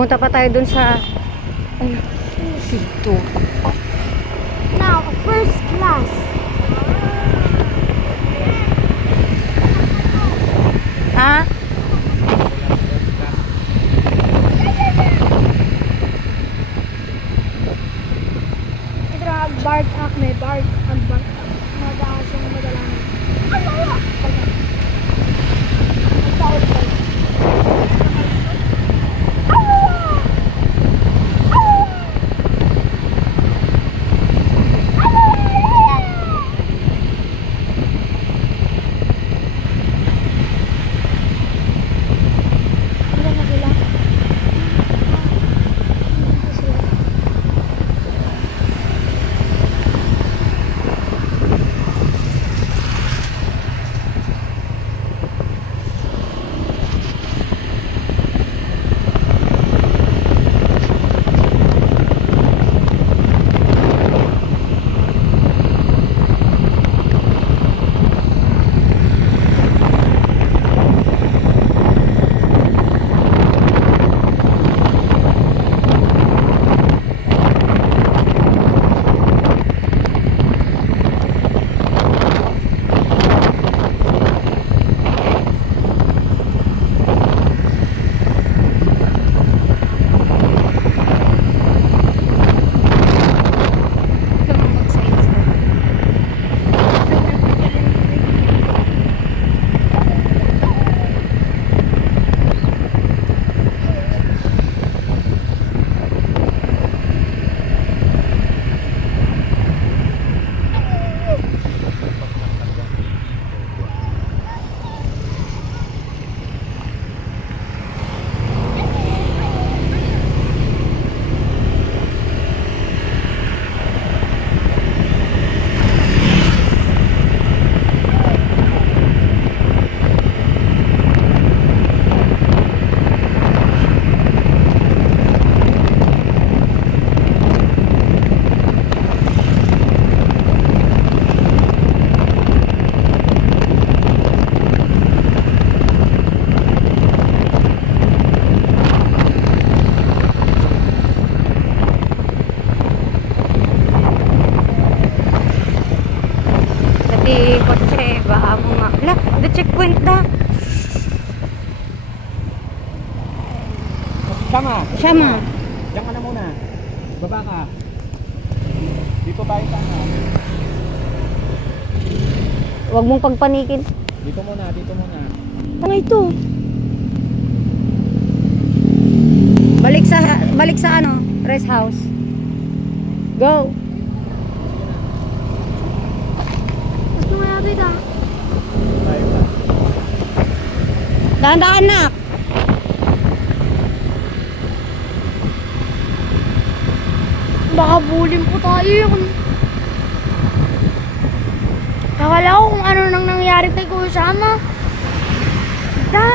Pupunta pa tayo dun sa ano, dito. Now, first class. Ha? Ito ang Bart Ak, may Bart. Ang Bart Ak. Madaas yung madalaman. Ay, wala! Nagtaot tayo. Kotse ba mo nga la the checkpoint da Sama Diyan ka na muna, baba ka dito tayo sana. Huwag mong pagpanikin. Dito muna Ano ito? Balik sa ano rest house. Go. Dahan-dahan na. Baka bulin po tayo yun. Akala ko kung ano nang nangyari kay Kuya Sama. Da.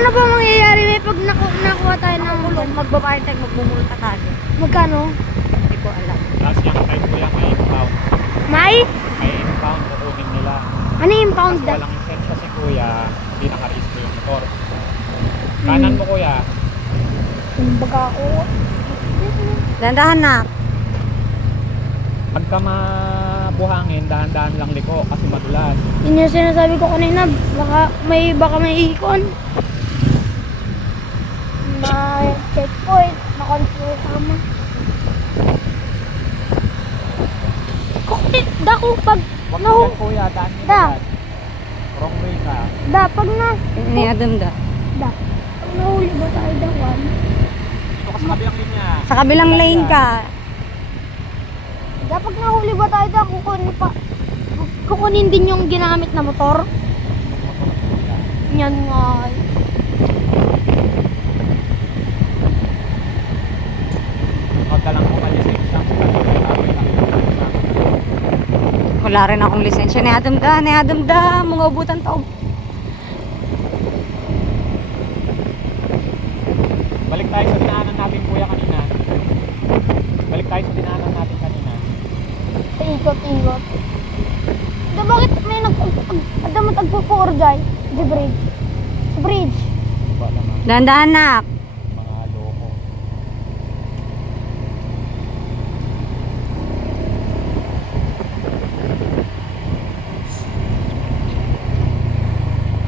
Ano ba mangyayari may pag nakuha tayo ng Kung magbabayad tayo, magbumulta tayo. Magkano? Hindi ko alam. last yung time kuya may impound May kukunin nila. ano yung pound Tapos da? walang lisensya si kuya, hindi naka-register yung motor. Kanan mo kuya. Kumbaga ako. Dahan-dahan na. Pagka mabuhangin, dahan-dahan lang liko kasi madulas. Yun yung sinasabi ko kanina. Baka may ikon. May checkpoint. Makontrol sama. Dako pag Huwag no. mo yan kuya, daan nyo Da. agad. Wrong way ka. Pag na. Ni Adam da. Pag nahuli ba tayo dawan? Ito ka sa kabilang linya. Sa kabilang lane ka. Pag nahuli ba tayo da, kukunin din yung ginamit na motor? Yan nga. Magdalang ko malisensya. Wala rin akong lisensya. Ni Adam da. Mga ubutan taog. Balik tayo sa dinaanan natin kuya kanina. Balik tayo sa dinaanan natin kanina. Ikot-ikot. Bakit Ada mo tagpo-4 dyan. Di bridge. Sa bridge. Ba naman. Dahan-dahan nak. Mga loko.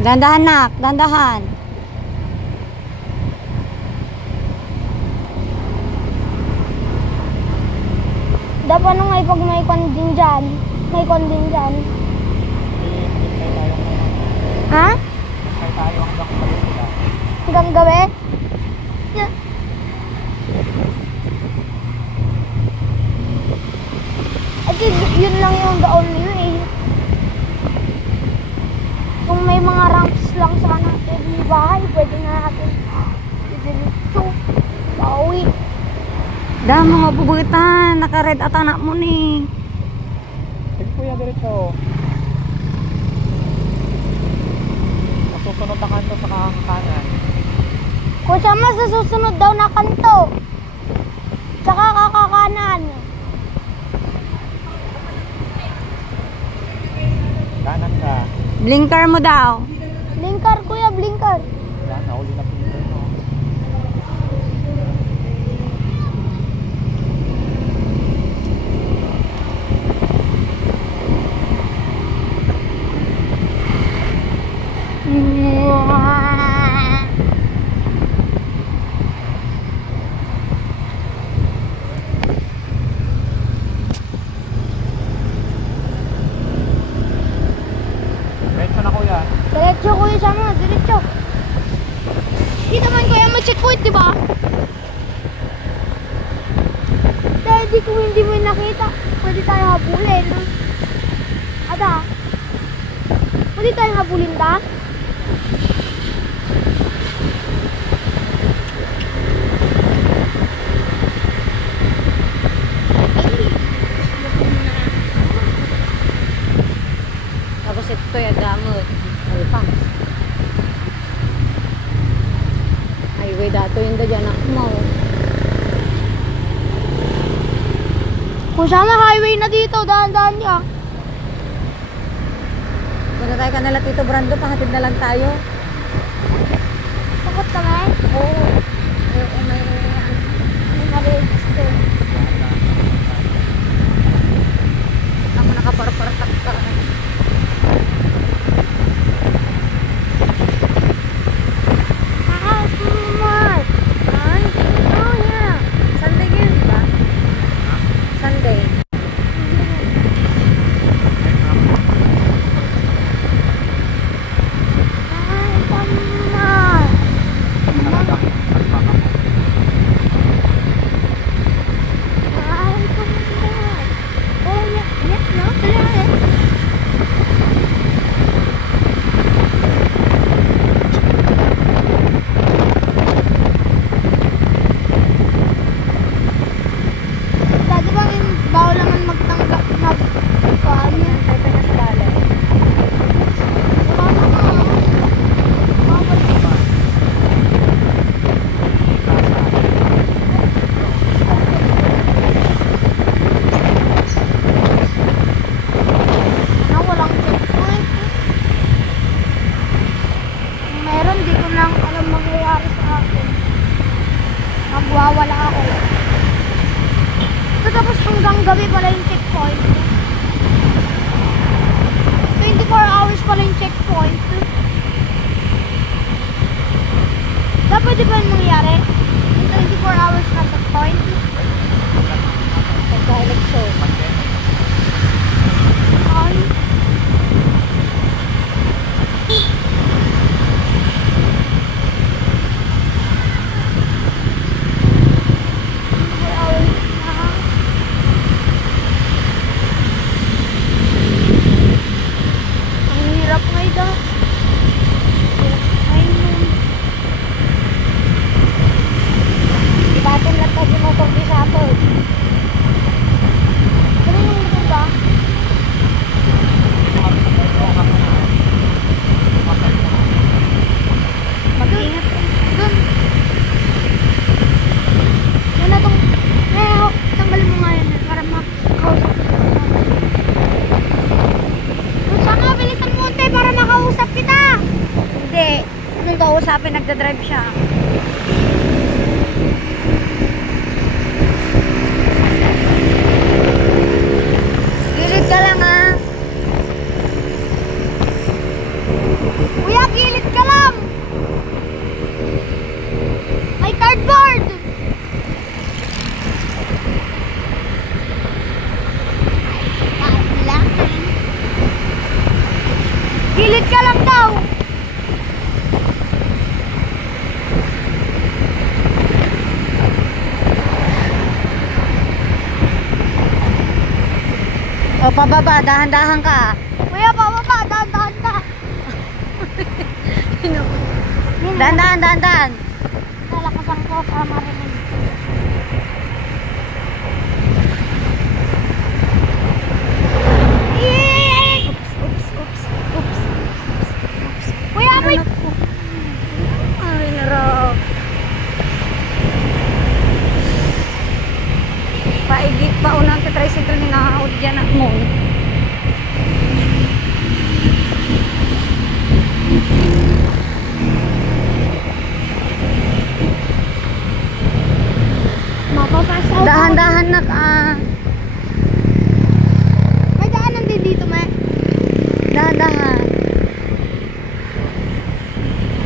Dahan-dahan nak. Dahan-dahan. Dapat nung may pag may kondin dyan. May kondin dyan. Hintay tayo ngayon. Ha? Hintay tayo hanggang balik sila. Hanggang gabi? Yeah. At yun lang yung the only way. Kung may mga ramps lang sana yung bahay, pwede na natin dito. Pauwi. Dah mga bubugitan. Naka-red at anak mo ni. Sige kuya, diretso. Masusunod na kanto sa kanan. Kung siya mas sa susunod daw na kanto. Tsaka kakakanan. Kanan ka. Blinker mo daw. Blinker kuya, blinker. Yan, nahuli na pinito. Diretso na kuya. Diretso kuya siya mo, diretso. Di naman kuya may checkpoint, di ba? Dahil di kung hindi mo nakita, pwede tayo habulin. Ada? Pwede tayo habulin da? Tapos ito yung gamot. Alpang. Highway dato yun da dyan ako mo. Kung siya may highway na dito, dahan-dahan niya. Punta tayo kanala Tito Brando. Pahatid na lang tayo. Takot kami? Oo. May May ma-register. ako nakaparaparatak ka. Sunday ngayon, di ba? Sunday. Bawal naman magtanggap na paano. Tayo pa na sa balay. Walang checkpoint. Kung meron, di ko lang alam mangyayari sa akin. Magwawala ako. Tapos hanggang gabi pala yung checkpoint. 24 hours pala yung checkpoint. Dapat di ba yung mangyari? Yung 24 hours na checkpoint? Pagka-eleksyon. Ay. kausapin, nagdadrive siya. Gilid ka lang ha. Kuya, gilid ka lang! May cardboard! Gilid ka lang daw! O, pababa, dahan-dahan ka. Kuya, pababa, dahan-dahan ka! Dahan-dahan, dahan-dahan. Nalakasan ko para marinig. Kuya, may... Ay, narap. Paigit pa unang tricycle ni nakaot dyan at mo. Mapapasaw ka. Dahan-dahan na ka. May daanan din dito, ma. Dahan-dahan.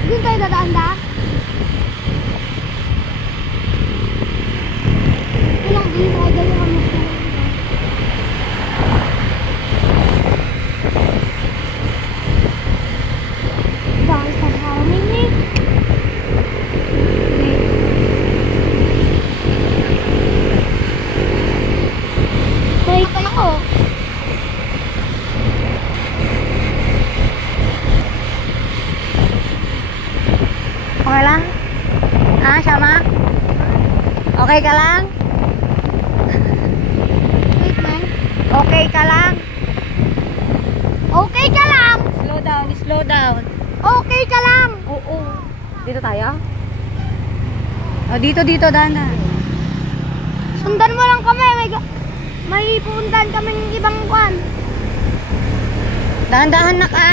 Doon tayo dadaan da? Ilang dito ay dali kami sa dahil sa farming eh. May pala ko. Okay lang? Ah, Shama? Okay ka lang? Wait, man. Okay ka lang? Okay ka lang! Slow down, slow down. Okay ka lang! Oo. Dito tayo? O, dito, dahan-dahan. Sundan mo lang kami. May pupuntahan kami ng ibang kwan. Dahan-dahan na ka.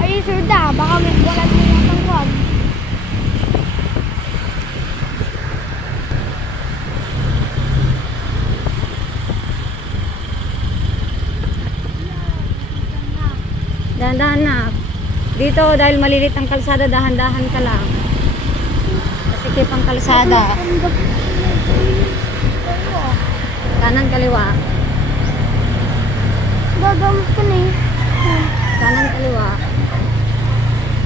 Ay, sure da. Baka may wala din yung kwan. Dahan-dahan na. Dito, dahil malilit ang kalsada, dahan-dahan ka lang. Masikip ang kalsada. Kanan, kaliwa. Gagamit ka na eh. Kanan, kaliwa.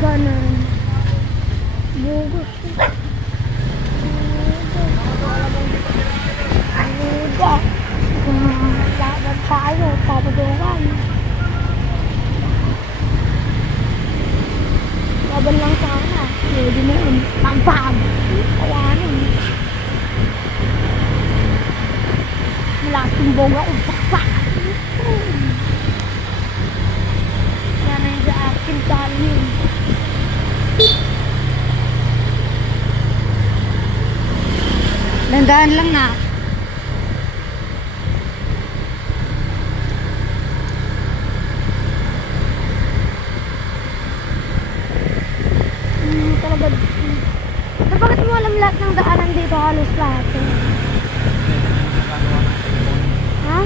Ganon. Bugos. Buga. Laban tayo. Papadugan. Laban lang sana. Hindi mo yun. Pampam. Kawanin. Malakas yung boga ko. Pakpak. Yan ay sa akin talim. Dahan-dahan lang na. Talaga. Bakit mo alam lahat ng daanan dito? Halos lahat eh. Ha?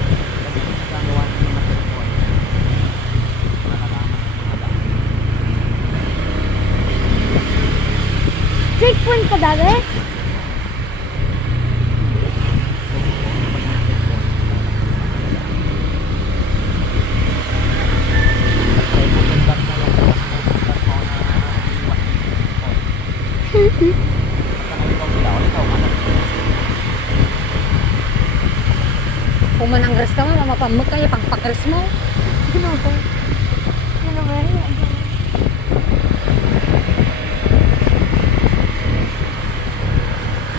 Checkpoint ka dati? Kung manangras ka mo, mapamot kayo pangpakras mo. Ano ba? Ano ba yan?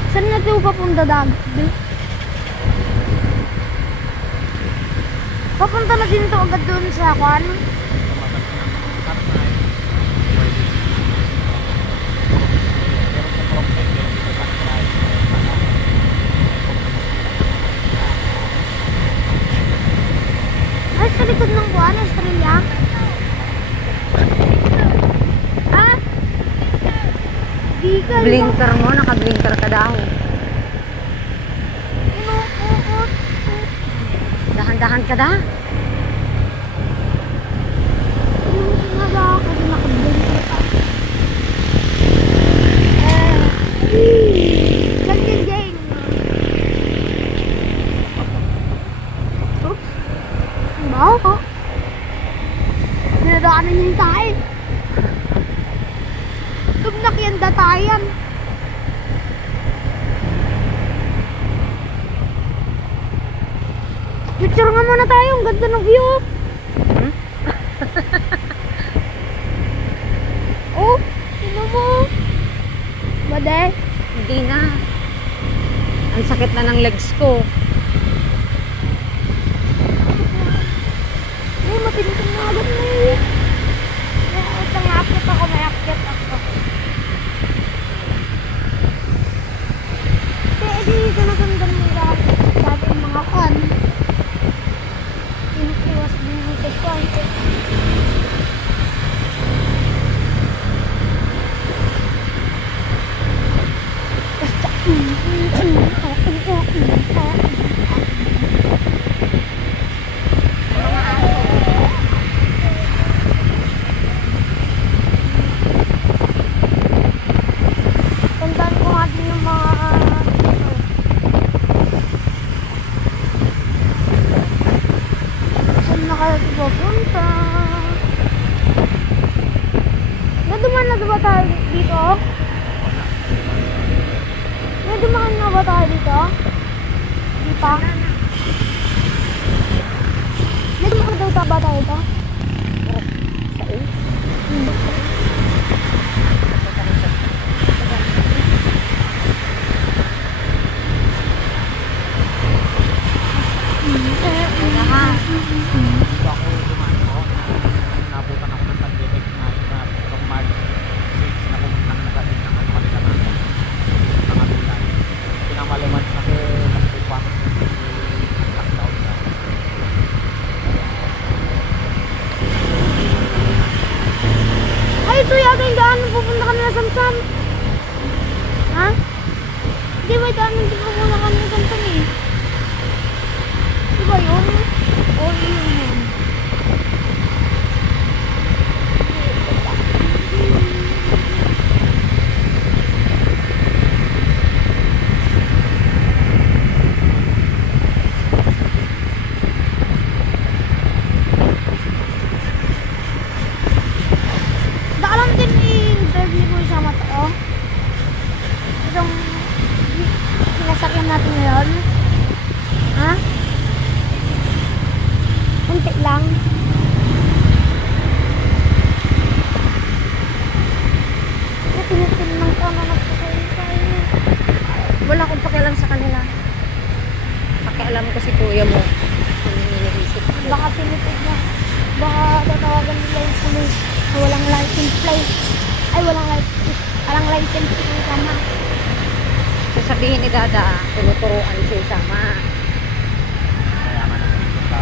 Saan na ito papunta dagat? Papunta na din ito agad doon sa kwan. Ay, sa likod ng kwan, Estrella. Vehicle. Blinker mo, naka-blinker ka daw. Dahan-dahan ka da. Kasi naka-blinker ka. Lagyan Jane. Oops. Ang baho ko. Pinadaanan niya yung tayo. Tumnak yan datayan. Picture nga muna tayo. Ang ganda ng view. Hmm? Oh, sino mo? Bade? Hindi na. Ang sakit na ng legs ko. Ay, matinitong na agad na eh. May akyat ako, may akyat ako. Kaya di ganagandan mo lahat. Dati yung mga kan. Iwas din yung sekwante. Tandaan ko nga din yung mga saan na kayo pupunta? Naduman na ba tayo dito? May dumaan na ba tayo dito? Di pa? May dumaan daw ba tayo dito? Wala ha. Dito ako dumano. Nabutan ako ng Pacific na from March 6 na pumunta na natin ng kanila natin. Mga tulay. Pinamaliman kasi pa lockdown na. Ay, ito yata yung daan nung pupunta kami na Samsam. Ha? Di ba yung daan nung pupunta kami na Samsam eh? Di ba yun? O yun. Alam din i-drive ni Kuya sa mata, oh. Itong sinasakyan natin ngayon. Ha? Kunti lang. Tinitin ng tama na po tayo. Wala akong pakialam sa kanila. Pakialam ko si kuya mo. Ang iniisip ko. Baka tinitin niya. Baka tatawagan nila yung police na walang license plate. Ay, walang license yung sama. Sasabihin ni Dada, tinuturuan si Sama. Kaya nga nandito sa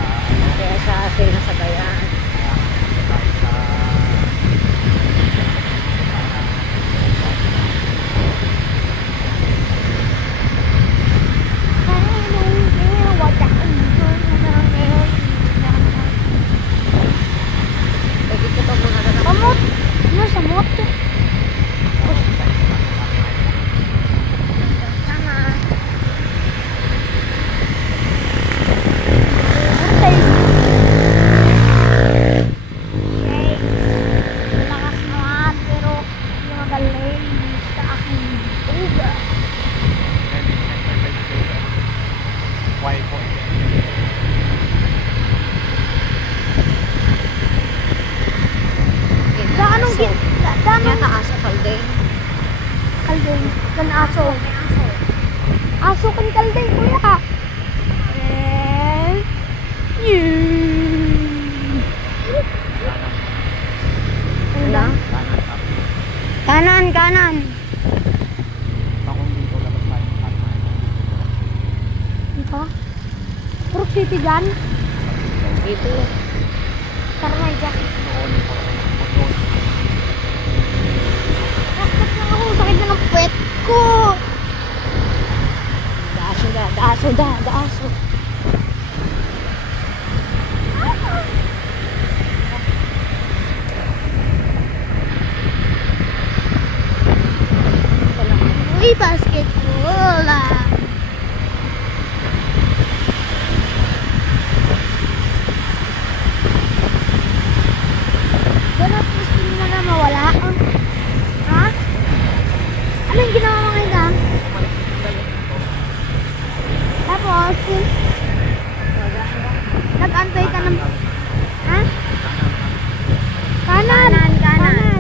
Kaya siya sinasabayan. tayo sa Pwede ko ba mga ganap? Kamot! Ano sa moto? Sama. Okay. Okay. Malakas naman, pero hindi magaling sa aking uga. why po. Daanong Aso. daanong Yata aso kalde. kalday, kan aso. Aso kan kalday, kuya. Wala? Kanan, kanan. Bakong dito labas tayo ng kanan. Dito? Puro city dyan. Dito. Tara na dyan. Doon po. Doon. Bakit lang ako? Sakit na ng ko. Daaso da, daaso da, daaso. Uy, basketball ah. Ganap gusto mo na mawala? Ha? Ano yung ginawa mo ngayon ah? Tapos, nag-antay ka ng... Ha? Kanan! Kanan!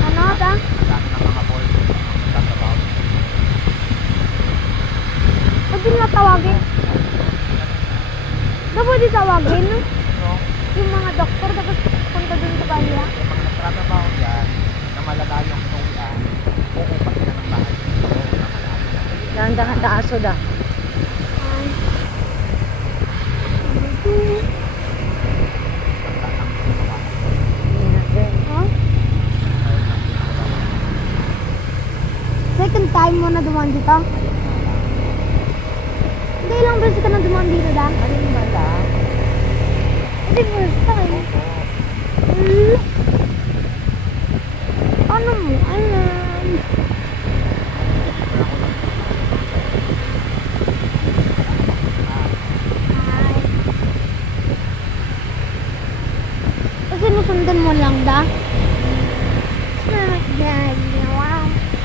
Ano ba? Pwede na tawagin? Daw pwede tawagin? Yung mga doktor tapos punta dun sa kanila? Yung mga nagtratrabaho dyan, na malalayo ang inuwian, uupat sila ng bahay. Na malayo. Dahan-dahan, daaso da. Ingat din. Huh? Second time mo na dumaan dito? Hindi, ilang beses ka na dumaan dito, Dan? Alin ba da? Hindi, first time. Ano mo? Alam. Ay. Kasi sinusundan mo lang, da?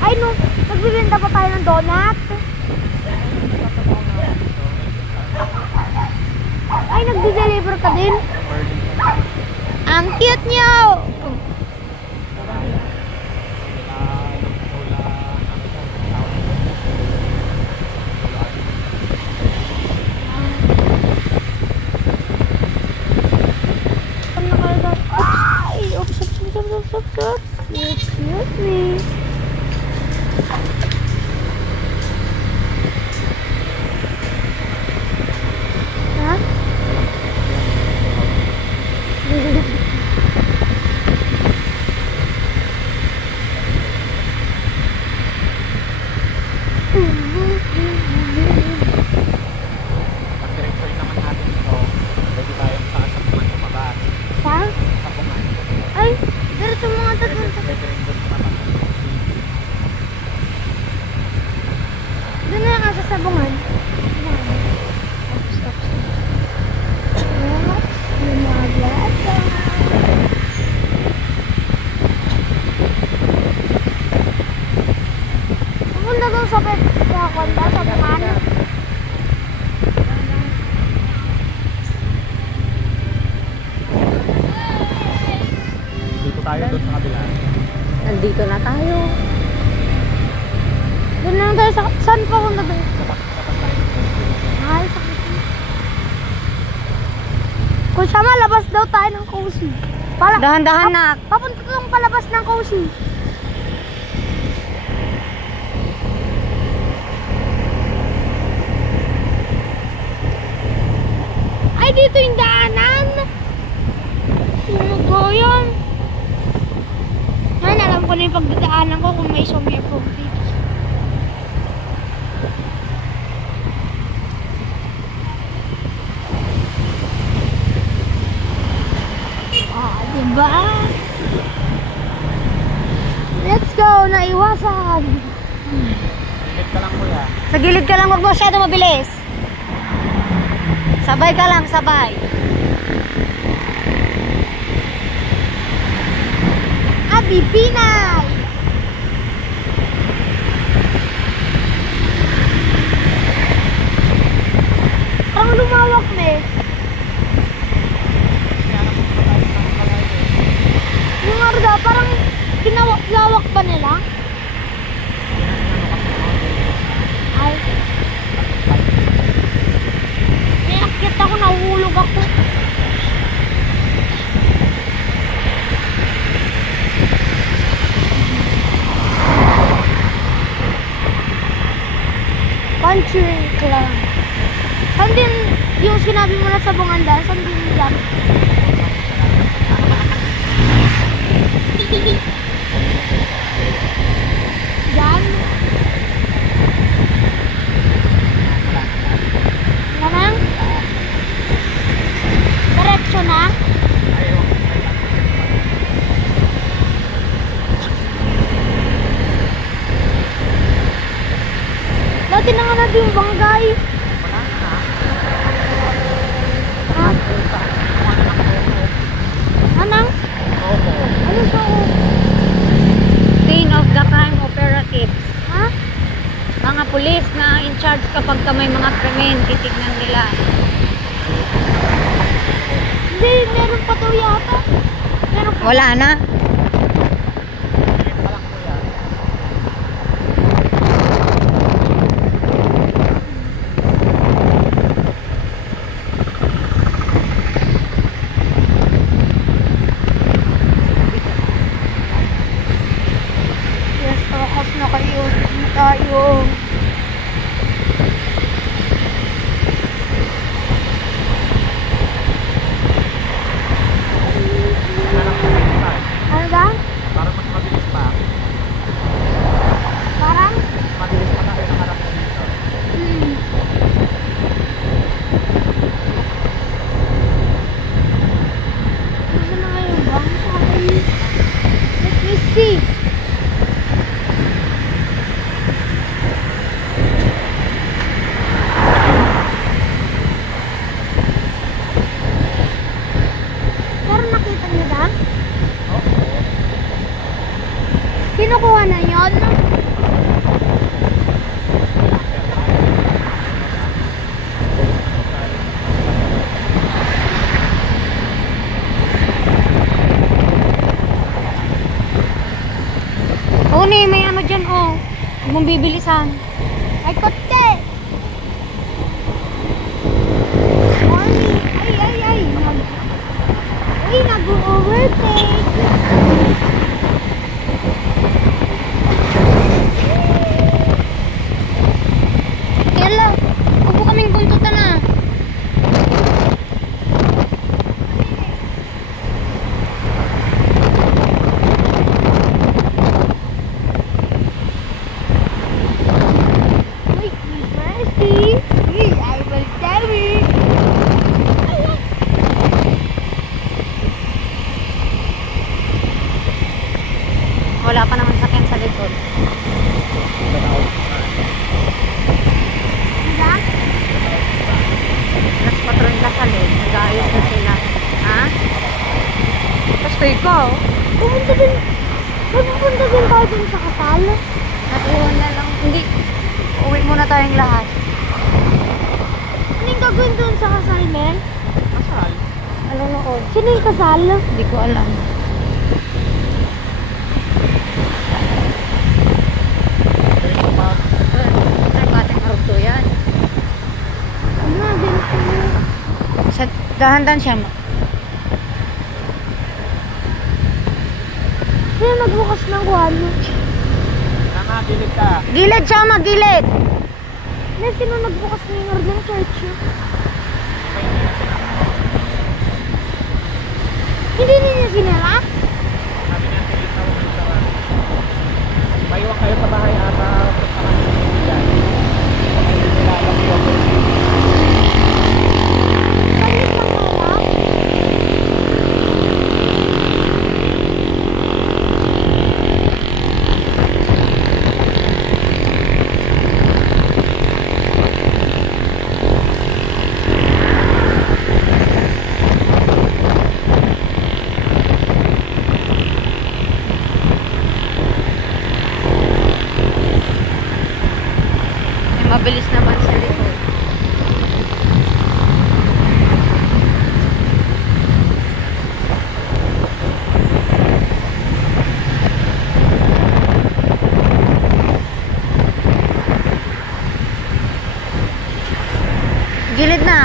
Ay, no. Nagbibenta pa tayo ng donut. Ay, nagdi-deliver ka din? Ang cute niyo! Ay, oops, excuse me. Ha? Pag-directory naman natin ito, pwede tayong saan sa kuman lumabas. Saan? Sa kuman. Ay, diretso mga tatlo. Pwede rin doon sa tapat. Doon na nga sa sabungan. Pumunta doon sa kwanda, sa sabungan. Dito tayo doon sa kabila. Nandito na tayo. Doon lang tayo sa... Saan pa punta doon? Tapat tayo. Ay, sa kusi. Kung siya malabas daw tayo ng kusi. Dahan-dahan na. Papunta doon palabas ng kusi. Ay, dito yung daanan. Sumugo yun. Yan, alam ko na yung pagdadaanan ko kung may zombie approve dito. Ah, diba? Let's go! Naiwasan! Ingat ka lang kuya. Sa gilid ka lang, huwag masyado mabilis. Sabay ka lang, sabay. Abi Pinay! Parang lumawak na eh. Yung arda, parang pinawak pa nila. Ay. May akit ako, nahuhulog ako. adventuring ka lang. Saan din yung sinabi mo na sa Bunganda? Saan din dyan? Dyan? Ganang? Diretso na? Dati na nga natin yung banggay. Ha? Anang? Ano sa ako? Scene of the crime operatives. Ha? Mga pulis na in charge kapag ka may mga krimen, titignan nila. Hindi, meron pa daw yata. Meron pa. Wala na. Yes, takas na kayo. Hindi tayo. Ano ba? Para mas mabilis pa. Parang? Mabilis pa tayo nakarap dito. Gusto na ngayon ba? Let me see. Pero nakita niyo ba? Kinukuha na yun? Uni, may ano dyan, oh. Huwag mong bibilisan. Ay, kote! Ay! Uy, nag-overtake! Hello, upo kaming buntutan na. Uy, mercy! Uy, I will tell you! Wala pa naman sakyan sa likod. Diba? Nas patron ka sa loob. Nag-aayos na sila. Ha? Tapos ikaw, Pupunta din tayo dun sa kasal. nag-iwan na lang. Hindi. Uwi muna tayong lahat. Ano yung gagawin dun sa kasal, men? Kasal. Ano noon? Sino yung kasal? Hindi ko alam. Ay, batang arugto yan. Ano na, din Sa dahan-dahan siya. Sino nagbukas ng kuhano? Tama, gilid ka. Gilid siya, magilid. May sino nagbukas ng church? Hindi ninyo sinara? Sabi niya, tingin na huwag sa rami. Maiwan kayo sa bahay ata. Puntahan niyo dyan. Hindi nila alam yung Palit lang kaya? Mabilis naman sa likod. Gilid na.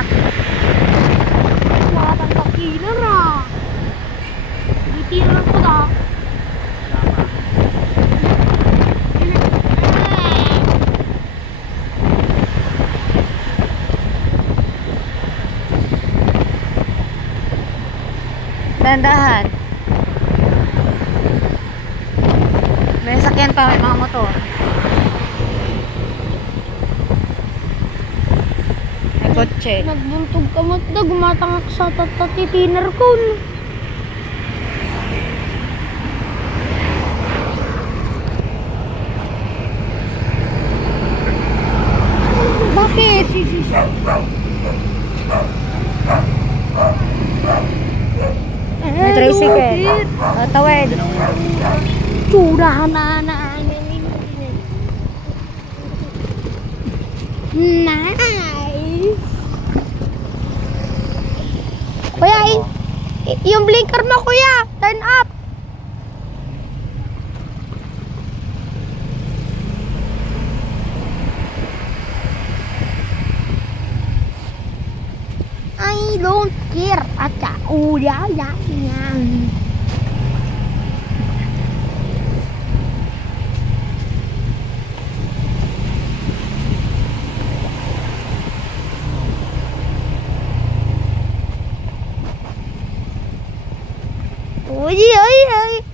Wala kang kakilar ah. Itira ko na. dahan-dahan. May sakyan pa, may mga motor. May kotse. Nagbuntog ka mo na gumatangak sa tatatitiner ko. Bakit? May tricycle. Tawid. Tsurahan na. Nice. Kuya, yung blinker mo kuya, turn up. I don't care. Acha, yan. Uy.